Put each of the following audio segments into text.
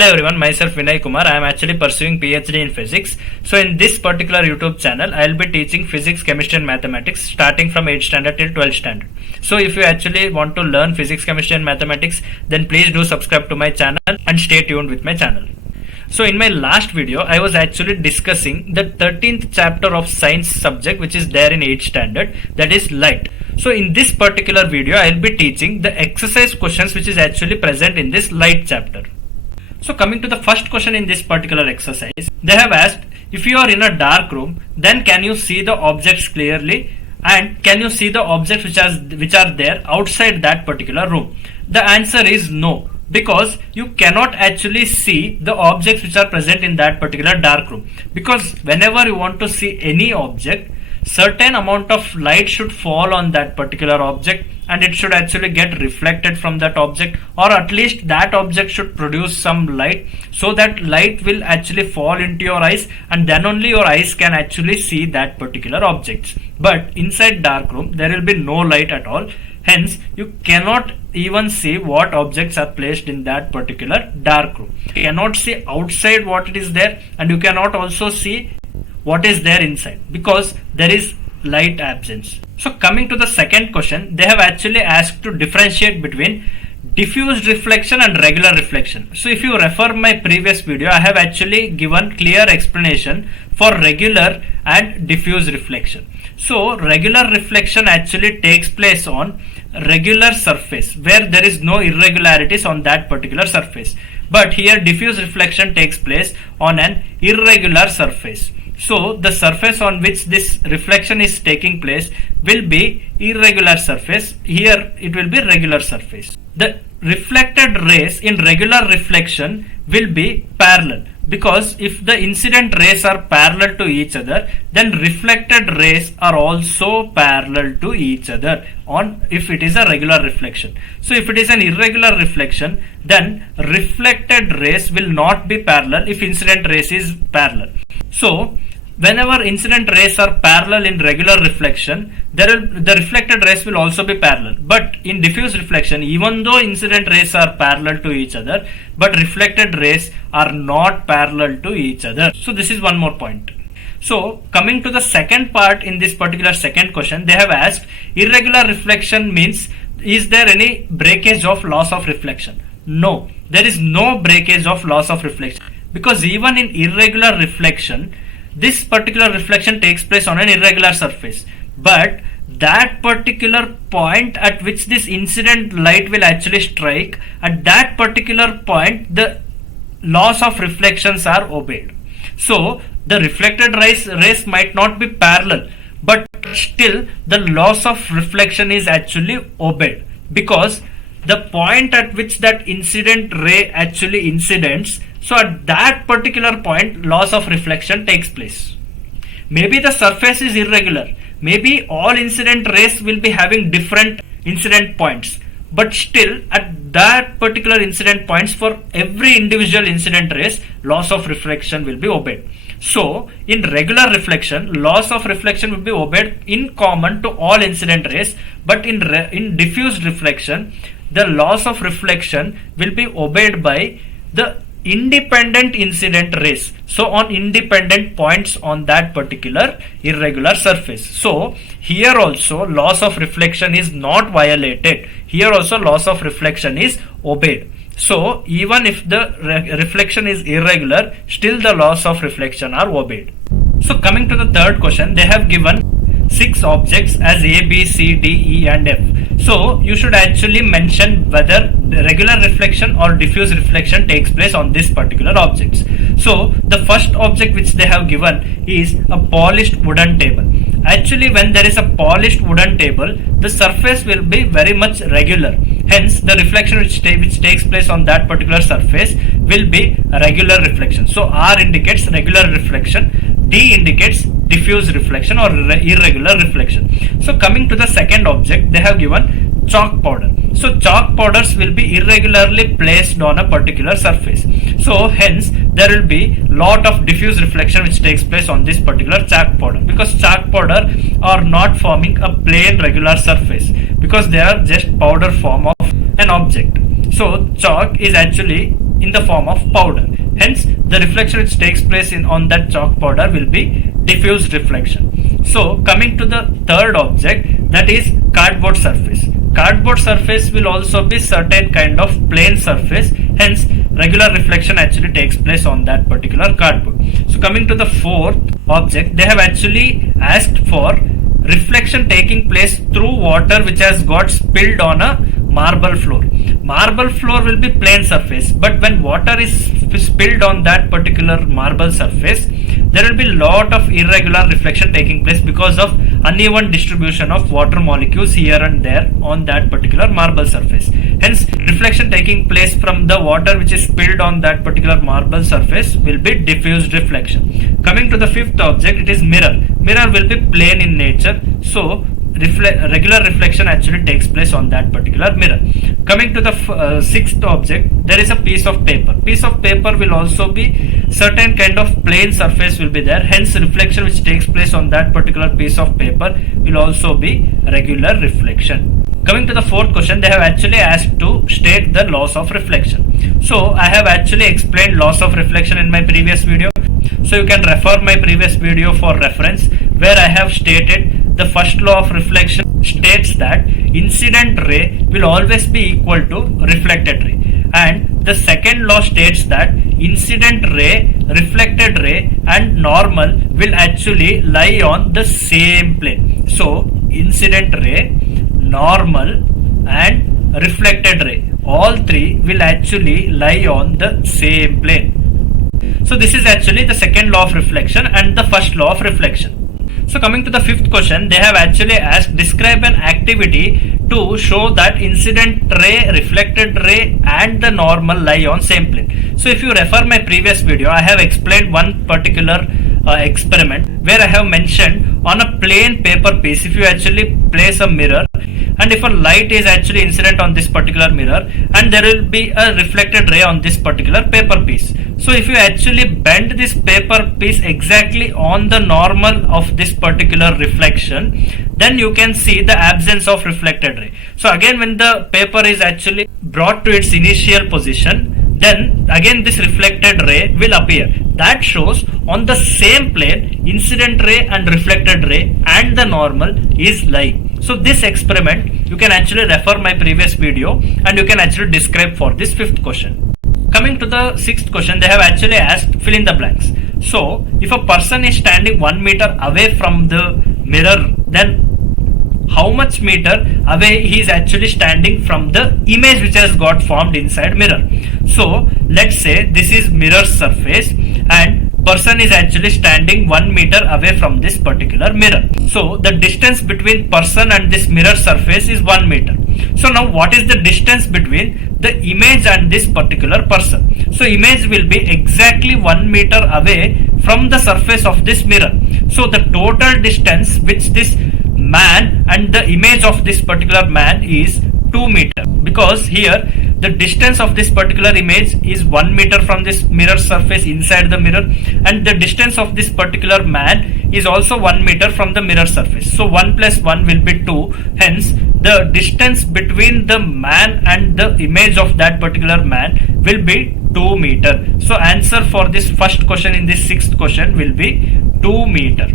Hello everyone, myself Vinay Kumar. I am actually pursuing PhD in physics. So in this particular YouTube channel, I will be teaching physics, chemistry and mathematics starting from 8th standard till 12th standard. So if you actually want to learn physics, chemistry and mathematics, then please do subscribe to my channel and stay tuned with my channel. So in my last video, I was actually discussing the 13th chapter of science subject which is there in 8th standard, that is light. So in this particular video, I will be teaching the exercise questions which is actually present in this light chapter. So coming to the first question in this particular exercise, they have asked, if you are in a dark room, then can you see the objects clearly, and can you see the objects which are there outside that particular room? The answer is no, because you cannot actually see the objects which are present in that particular dark room, because whenever you want to see any object, certain amount of light should fall on that particular object and it should actually get reflected from that object, or at least that object should produce some light, so that light will actually fall into your eyes and then only your eyes can actually see that particular objects. But inside dark room there will be no light at all, hence you cannot even see what objects are placed in that particular dark room. You cannot see outside what it is there, and you cannot also see what is there inside because there is light absence. So coming to the second question, they have actually asked to differentiate between diffused reflection and regular reflection. So if you refer my previous video, I have actually given clear explanation for regular and diffuse reflection. So regular reflection actually takes place on regular surface where there is no irregularities on that particular surface, but here diffuse reflection takes place on an irregular surface. So the surface on which this reflection is taking place will be irregular surface. Here it will be regular surface. The reflected rays in regular reflection will be parallel, because if the incident rays are parallel to each other, then reflected rays are also parallel to each other if it is a regular reflection. So if it is an irregular reflection, then reflected rays will not be parallel if incident rays is parallel. So whenever incident rays are parallel in regular reflection, the reflected rays will also be parallel. But in diffuse reflection, even though incident rays are parallel to each other, but reflected rays are not parallel to each other. So this is one more point. So coming to the second part in this particular second question, they have asked, irregular reflection means, is there any breakage of loss of reflection? No, there is no breakage of loss of reflection, because even in irregular reflection, this particular reflection takes place on an irregular surface, but that particular point at which this incident light will actually strike, at that particular point the laws of reflections are obeyed. So the reflected rays might not be parallel, but still the laws of reflection is actually obeyed, because the point at which that incident ray actually incidents, so at that particular point laws of reflection takes place. Maybe the surface is irregular, maybe all incident rays will be having different incident points, but still at that particular incident points for every individual incident rays, laws of reflection will be obeyed. So in regular reflection, laws of reflection will be obeyed in common to all incident rays, but in diffuse reflection, the laws of reflection will be obeyed by the independent incident rays, so on independent points on that particular irregular surface. So here also laws of reflection is not violated, here also laws of reflection is obeyed. So even if the reflection is irregular, still the laws of reflection are obeyed. So coming to the third question, they have given 6 objects as A, B, C, D, E and F. So you should actually mention whether the regular reflection or diffuse reflection takes place on this particular objects. So the first object which they have given is a polished wooden table. Actually when there is a polished wooden table, the surface will be very much regular. Hence the reflection which takes place on that particular surface will be regular reflection. So R indicates regular reflection, D indicates diffuse reflection or irregular reflection. So coming to the second object, they have given chalk powder. So chalk powders will be irregularly placed on a particular surface. So hence there will be lot of diffuse reflection which takes place on this particular chalk powder, because chalk powder are not forming a plain regular surface, because they are just powder form of an object. So chalk is actually in the form of powder. Hence, the reflection which takes place on that chalk powder will be diffuse reflection. So, coming to the third object, that is cardboard surface. Cardboard surface will also be certain kind of plane surface. Hence, regular reflection actually takes place on that particular cardboard. So, coming to the fourth object, they have actually asked for reflection taking place through water which has got spilled on a marble floor. Marble floor will be plane surface, but when water is spilled on that particular marble surface, there will be lot of irregular reflection taking place because of uneven distribution of water molecules here and there on that particular marble surface. Hence, reflection taking place from the water which is spilled on that particular marble surface will be diffused reflection. Coming to the fifth object, it is mirror. Mirror will be plane in nature, so regular reflection actually takes place on that particular mirror. Coming to the sixth object, there is a piece of paper. Piece of paper will also be certain kind of plane surface will be there. Hence, reflection which takes place on that particular piece of paper will also be regular reflection. Coming to the fourth question, they have actually asked to state the laws of reflection. So, I have actually explained laws of reflection in my previous video. So, you can refer my previous video for reference, where I have stated the first law of reflection states that incident ray will always be equal to reflected ray, and the second law states that incident ray, reflected ray and normal will actually lie on the same plane. So, incident ray, normal and reflected ray, all three will actually lie on the same plane. So this is actually the second law of reflection and the first law of reflection. So coming to the fifth question, they have actually asked describe an activity to show that incident ray, reflected ray and the normal lie on same plane. So if you refer my previous video, I have explained one particular experiment where I have mentioned on a plain paper piece, if you actually place a mirror and if a light is actually incident on this particular mirror and there will be a reflected ray on this particular paper piece. So if you actually bend this paper piece exactly on the normal of this particular reflection, then you can see the absence of reflected ray. So again, when the paper is actually brought to its initial position, then again this reflected ray will appear. That shows on the same plane incident ray and reflected ray and the normal is lying. So this experiment you can actually refer my previous video and you can actually describe for this fifth question. Coming to the sixth question, they have actually asked fill in the blanks. So if a person is standing 1 meter away from the mirror, then how much meter away he is actually standing from the image which has got formed inside mirror. So let's say this is mirror surface and person is actually standing 1 meter away from this particular mirror. So the distance between person and this mirror surface is 1 meter. So now what is the distance between the image and this particular person? So image will be exactly 1 meter away from the surface of this mirror. So the total distance which this man and the image of this particular man is 2 meter, because here the distance of this particular image is 1 meter from this mirror surface inside the mirror, and the distance of this particular man is also 1 meter from the mirror surface. So 1 plus 1 will be 2. Hence the distance between the man and the image of that particular man will be 2 meter. So answer for this first question in this sixth question will be 2 meter.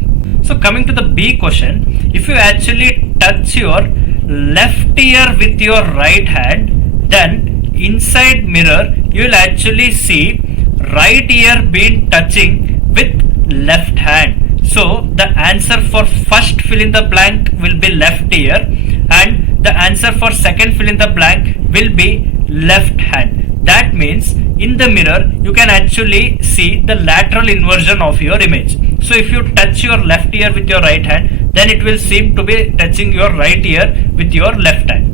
So coming to the B question, if you actually touch your left ear with your right hand, then inside mirror you will actually see right ear being touching with left hand. So the answer for first fill in the blank will be left ear and the answer for second fill in the blank will be left hand. That means in the mirror you can actually see the lateral inversion of your image. So if you touch your left ear with your right hand, then it will seem to be touching your right ear with your left hand.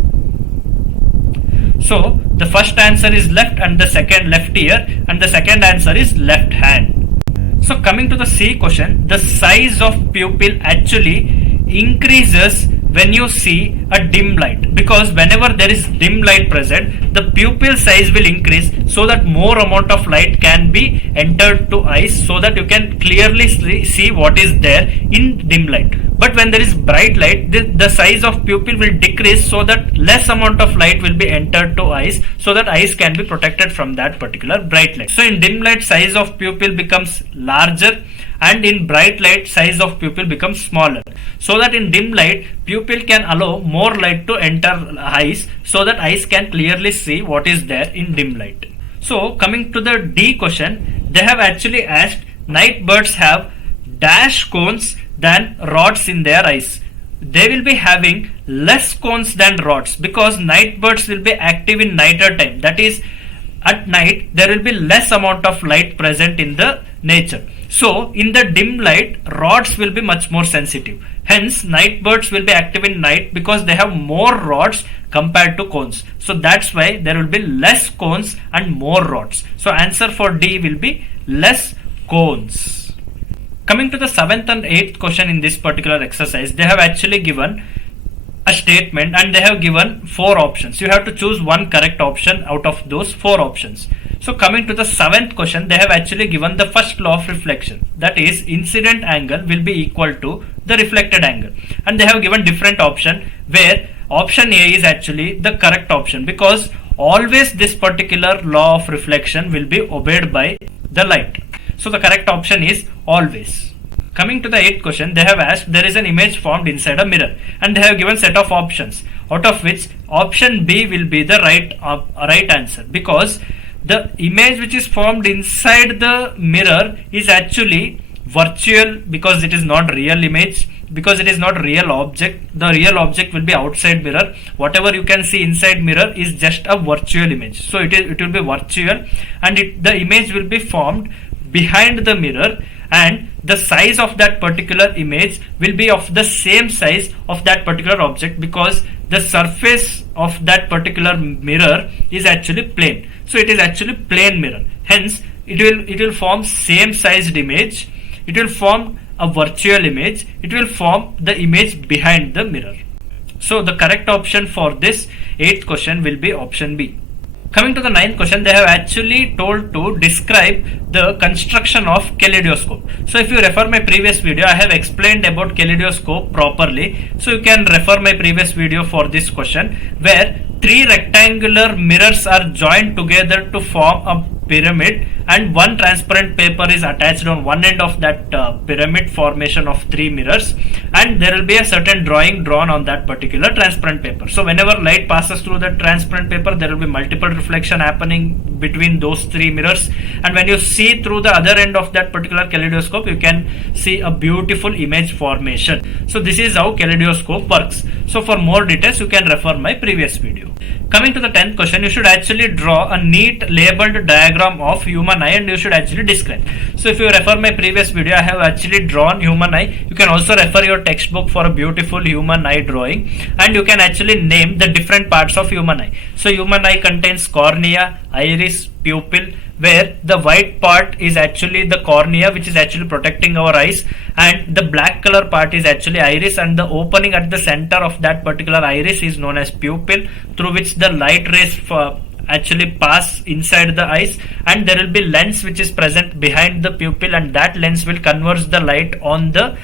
So the first answer is left and the second left ear, and the second answer is left hand. So coming to the C question, the size of pupil actually increases when you see a dim light, because whenever there is dim light present, the pupil size will increase so that more amount of light can be entered to eyes, so that you can clearly see what is there in dim light. But when there is bright light, the size of pupil will decrease, so that less amount of light will be entered to eyes, so that eyes can be protected from that particular bright light. So in dim light, size of pupil becomes larger, and in bright light, size of pupil becomes smaller, so that in dim light pupil can allow more light to enter eyes, so that eyes can clearly see what is there in dim light. So coming to the D question, they have actually asked night birds have dash cones than rods in their eyes. They will be having less cones than rods, because night birds will be active in nighter time, that is at night there will be less amount of light present in the nature. So in the dim light, rods will be much more sensitive. Hence night birds will be active in night because they have more rods compared to cones. So that's why there will be less cones and more rods. So answer for D will be less cones. Coming to the 7th and 8th question in this particular exercise, they have actually given a statement and they have given 4 options. You have to choose one correct option out of those 4 options. So coming to the 7th question, they have actually given the first law of reflection, that is incident angle will be equal to the reflected angle, and they have given different option where option A is actually the correct option, because always this particular law of reflection will be obeyed by the light. So the correct option is always. Coming to the 8th question, they have asked there is an image formed inside a mirror, and they have given set of options, out of which option B will be the right answer, because the image which is formed inside the mirror is actually virtual, because it is not real image, because it is not real object. The real object will be outside mirror. Whatever you can see inside mirror is just a virtual image. So it will be virtual, and the image will be formed behind the mirror, and the size of that particular image will be of the same size of that particular object, because the surface of that particular mirror is actually plane. So it is actually plane mirror. Hence it will form same sized image. It will form a virtual image. It will form the image behind the mirror. So the correct option for this 8th question will be option B. Coming to the 9th question, they have actually told to describe the construction of kaleidoscope. So if you refer my previous video, I have explained about kaleidoscope properly. So you can refer my previous video for this question, where 3 rectangular mirrors are joined together to form a pyramid, and one transparent paper is attached on one end of that pyramid formation of 3 mirrors, and there will be a certain drawing drawn on that particular transparent paper. So whenever light passes through that transparent paper, there will be multiple reflection happening between those 3 mirrors, and when you see through the other end of that particular kaleidoscope, you can see a beautiful image formation. So this is how kaleidoscope works. So for more details, you can refer my previous video. Coming to the 10th question, you should actually draw a neat labeled diagram of human eye, and you should actually describe. So if you refer my previous video, I have actually drawn human eye. You can also refer your textbook for a beautiful human eye drawing, and you can actually name the different parts of human eye. So human eye contains cornea, iris, pupil, where the white part is actually the cornea, which is actually protecting our eyes, and the black color part is actually iris, and the opening at the center of that particular iris is known as pupil, through which the light rays actually pass inside the eyes, and there will be lens which is present behind the pupil, and that lens will converge the light on the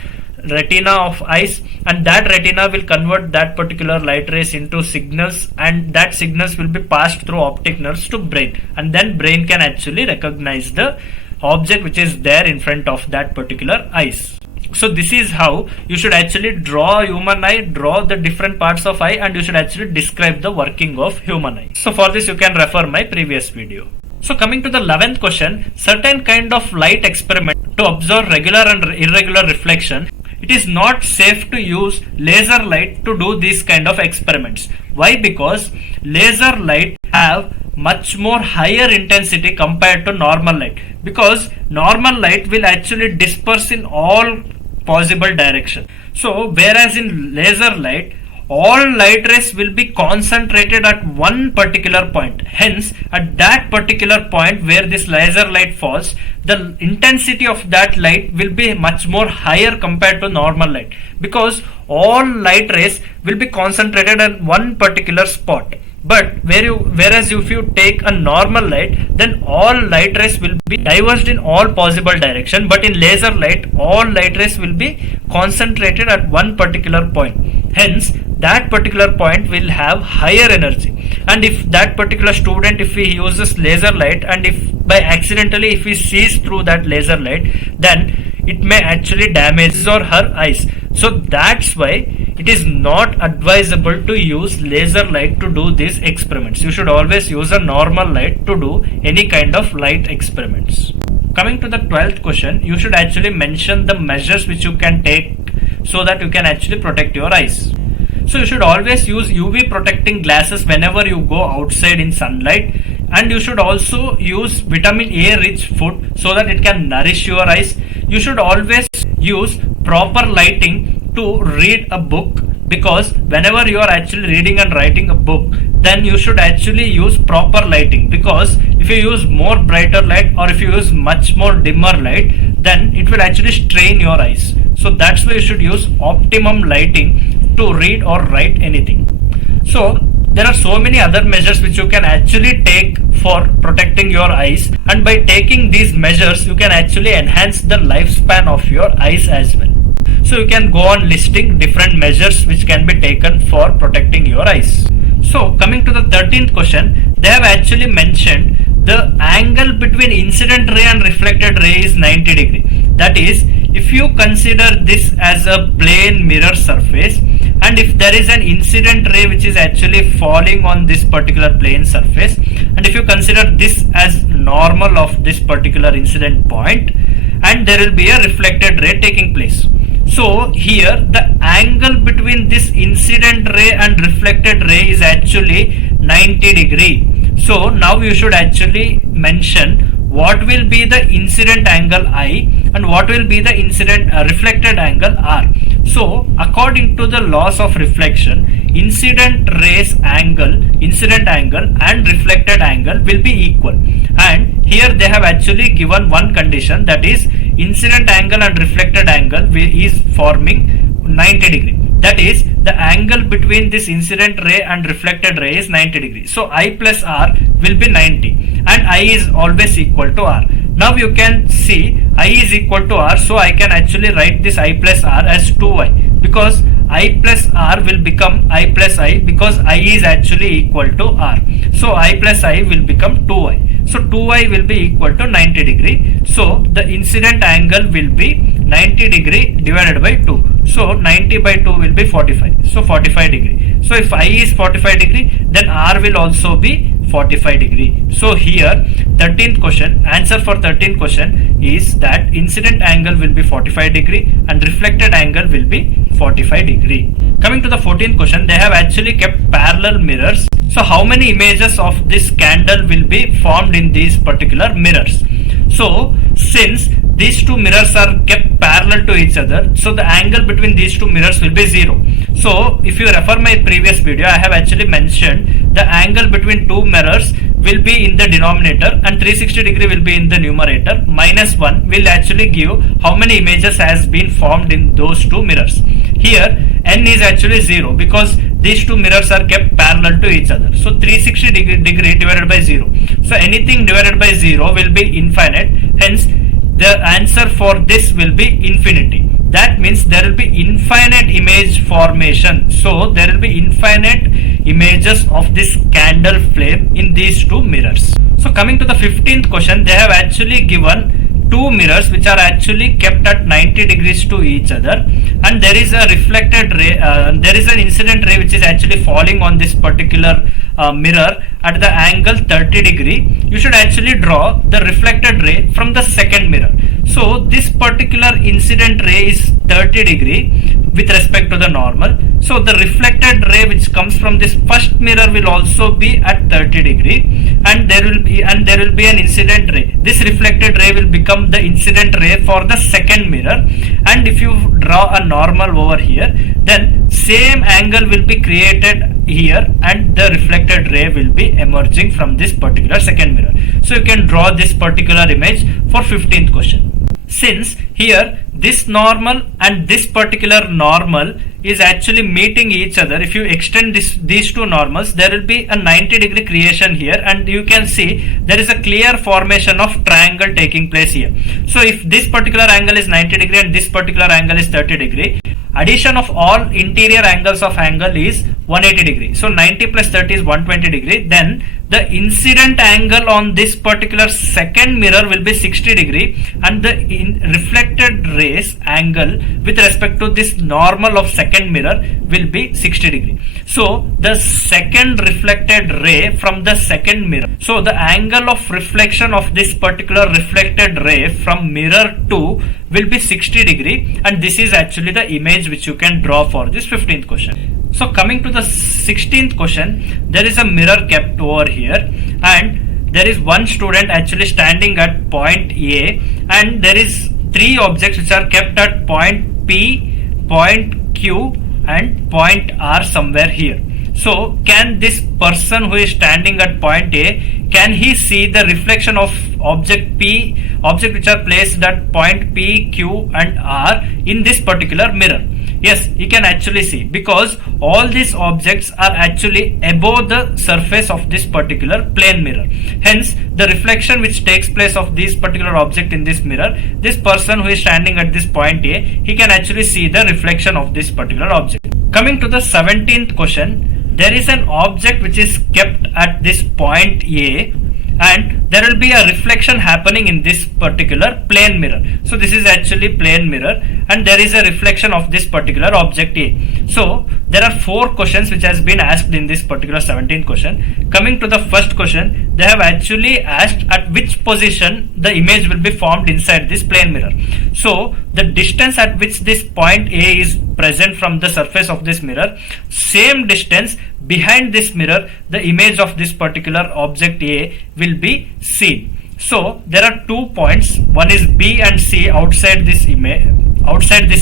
retina of eyes, and that retina will convert that particular light rays into signals, and that signals will be passed through optic nerves to brain, and then brain can actually recognize the object which is there in front of that particular eyes. So this is how you should actually draw human eye, draw the different parts of eye, and you should actually describe the working of human eye. So for this you can refer my previous video. So coming to the 11th question, certain kind of light experiment to observe regular and irregular reflection, it is not safe to use laser light to do these kind of experiments. Why? Because laser light have much more higher intensity compared to normal light, because normal light will actually disperse in all possible direction. So whereas in laser light, all light rays will be concentrated at one particular point. Hence, at that particular point where this laser light falls, the intensity of that light will be much more higher compared to normal light, because all light rays will be concentrated at one particular spot. But whereas if you take a normal light, then all light rays will be diverged in all possible direction. But in laser light, all light rays will be concentrated at one particular point. Hence, that particular point will have higher energy. And if that particular student, if he uses laser light, and if by accidentally if he sees through that laser light, then it may actually damage his or her eyes. So that's why it is not advisable to use laser light to do these experiments. You should always use a normal light to do any kind of light experiments. Coming to the 12th question, you should actually mention the measures which you can take so that you can actually protect your eyes. So you should always use UV protecting glasses whenever you go outside in sunlight, and you should also use vitamin A rich food so that it can nourish your eyes. You should always use proper lighting to read a book, because whenever you are actually reading and writing a book, then you should actually use proper lighting, because if you use more brighter light or if you use much more dimmer light, then it will actually strain your eyes. So that's why you should use optimum lighting to read or write anything. So there are so many other measures which you can actually take for protecting your eyes, and by taking these measures you can actually enhance the lifespan of your eyes as well. So you can go on listing different measures which can be taken for protecting your eyes. So coming to the 13th question, they have actually mentioned the angle between incident ray and reflected ray is 90 degree. That is, if you consider this as a plane mirror surface, and if there is an incident ray which is actually falling on this particular plane surface, and if you consider this as normal of this particular incident point, and there will be a reflected ray taking place. So here the angle between this incident ray and reflected ray is actually 90 degree. So now you should actually mention what will be the incident angle I and what will be the incident reflected angle R. So according to the laws of reflection, incident rays angle, incident angle and reflected angle will be equal, and here they have actually given one condition, that is incident angle and reflected angle is forming 90 degree. That is, the angle between this incident ray and reflected ray is 90 degrees. So I plus R will be 90, and I is always equal to R. Now you can see I is equal to R, so I can actually write this I plus R as 2I, because I plus R will become I plus I, because I is actually equal to R. So I plus I will become 2I. So 2I will be equal to 90 degree. So the incident angle will be 90 degree divided by 2. So 90 by 2 will be 45. So 45 degree. So if I is 45 degree, then R will also be 45 degree. So here 13th question, answer for 13th question is that incident angle will be 45 degree and reflected angle will be 45 degree. Coming to the 14th question, they have actually kept parallel mirrors. So how many images of this candle will be formed in these particular mirrors? So since these two mirrors are kept parallel to each other, so the angle between these two mirrors will be 0. So if you refer my previous video, I have actually mentioned the angle between two mirrors will be in the denominator and 360 degree will be in the numerator. Minus 1 will actually give how many images has been formed in those two mirrors. Here n is actually 0 because these two mirrors are kept parallel to each other. So 360 degree divided by 0. So anything divided by 0 will be infinite. Hence the answer for this will be infinity. That means there will be infinite image formation. So there will be infinite images of this candle flame in these two mirrors. So coming to the 15th question, they have actually given two mirrors which are actually kept at 90 degrees to each other, and there is a reflected ray, there is an incident ray which is actually falling on this particular mirror at the angle 30 degree. You should actually draw the reflected ray from the second mirror. So this particular incident ray is 30 degree with respect to the normal. So the reflected ray which comes from this first mirror will also be at 30 degree, and there will be an incident ray. This reflected ray will become the incident ray for the second mirror, and if you draw a normal over here, then same angle will be created here and the reflected ray will be emerging from this particular second mirror. So you can draw this particular image for 15th question. since here this normal and this particular normal is actually meeting each other. If you extend these two normals, there will be a 90-degree creation here, and you can see there is a clear formation of triangle taking place here. So if this particular angle is 90 degree and this particular angle is 30 degree, addition of all interior angles of angle is 180 degree. So 90 plus 30 is 120 degree. Then the incident angle on this particular second mirror will be 60 degree, and the reflected rays angle with respect to this normal of second mirror will be 60 degree. So the second reflected ray from the second mirror, so the angle of reflection of this particular reflected ray from mirror 2 will be 60 degree, and this is actually the image which you can draw for this 15th question. So coming to the 16th question, there is a mirror kept over here, and there is one student actually standing at point A, and there is three objects which are kept at point P, point Q, and point R somewhere here. So can this person who is standing at point A, can he see the reflection of object which are placed at point P, Q and R in this particular mirror? Yes, he can actually see, because all these objects are actually above the surface of this particular plane mirror. Hence, the reflection which takes place of this particular object in this mirror, this person who is standing at this point A, he can actually see the reflection of this particular object. Coming to the 17th question, there is an object which is kept at this point A, and there will be a reflection happening in this particular plane mirror. So this is actually plane mirror, and there is a reflection of this particular object A. So there are 4 questions which has been asked in this particular 17th question. Coming to the first question, they have actually asked at which position the image will be formed inside this plane mirror. So the distance at which this point A is present from the surface of this mirror, same distance behind this mirror the image of this particular object A will be seen. So there are 2 points, one is B and C outside this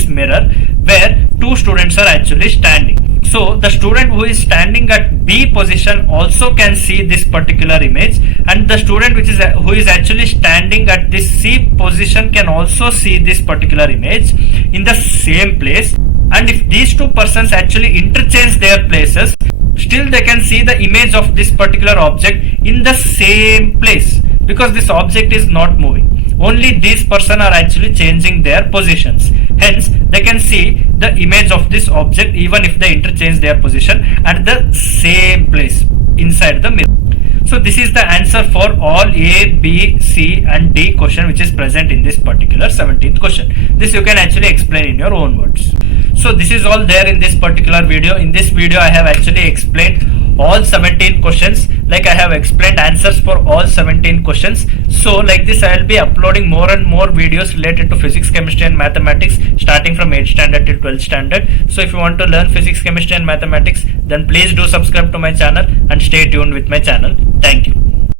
mirror, where 2 students are actually standing. So the student who is standing at B position also can see this particular image, and the student who is actually standing at this C position can also see this particular image in the same place. And if these 2 persons actually interchange their places, still they can see the image of this particular object in the same place, because this object is not moving. Only these persons are actually changing their positions. Hence, they can see the image of this object even if they interchange their position at the same place inside the mirror. So this is the answer for all A, B, C and D question which is present in this particular 17th question. This you can actually explain in your own words. So this is all there in this particular video. In this video I have actually explained all 17 questions, like I have explained answers for all 17 questions. So like this I will be uploading more and more videos related to physics, chemistry and mathematics starting from 8th standard till 12th standard. So if you want to learn physics, chemistry and mathematics, then please do subscribe to my channel and stay tuned with my channel. Thank you.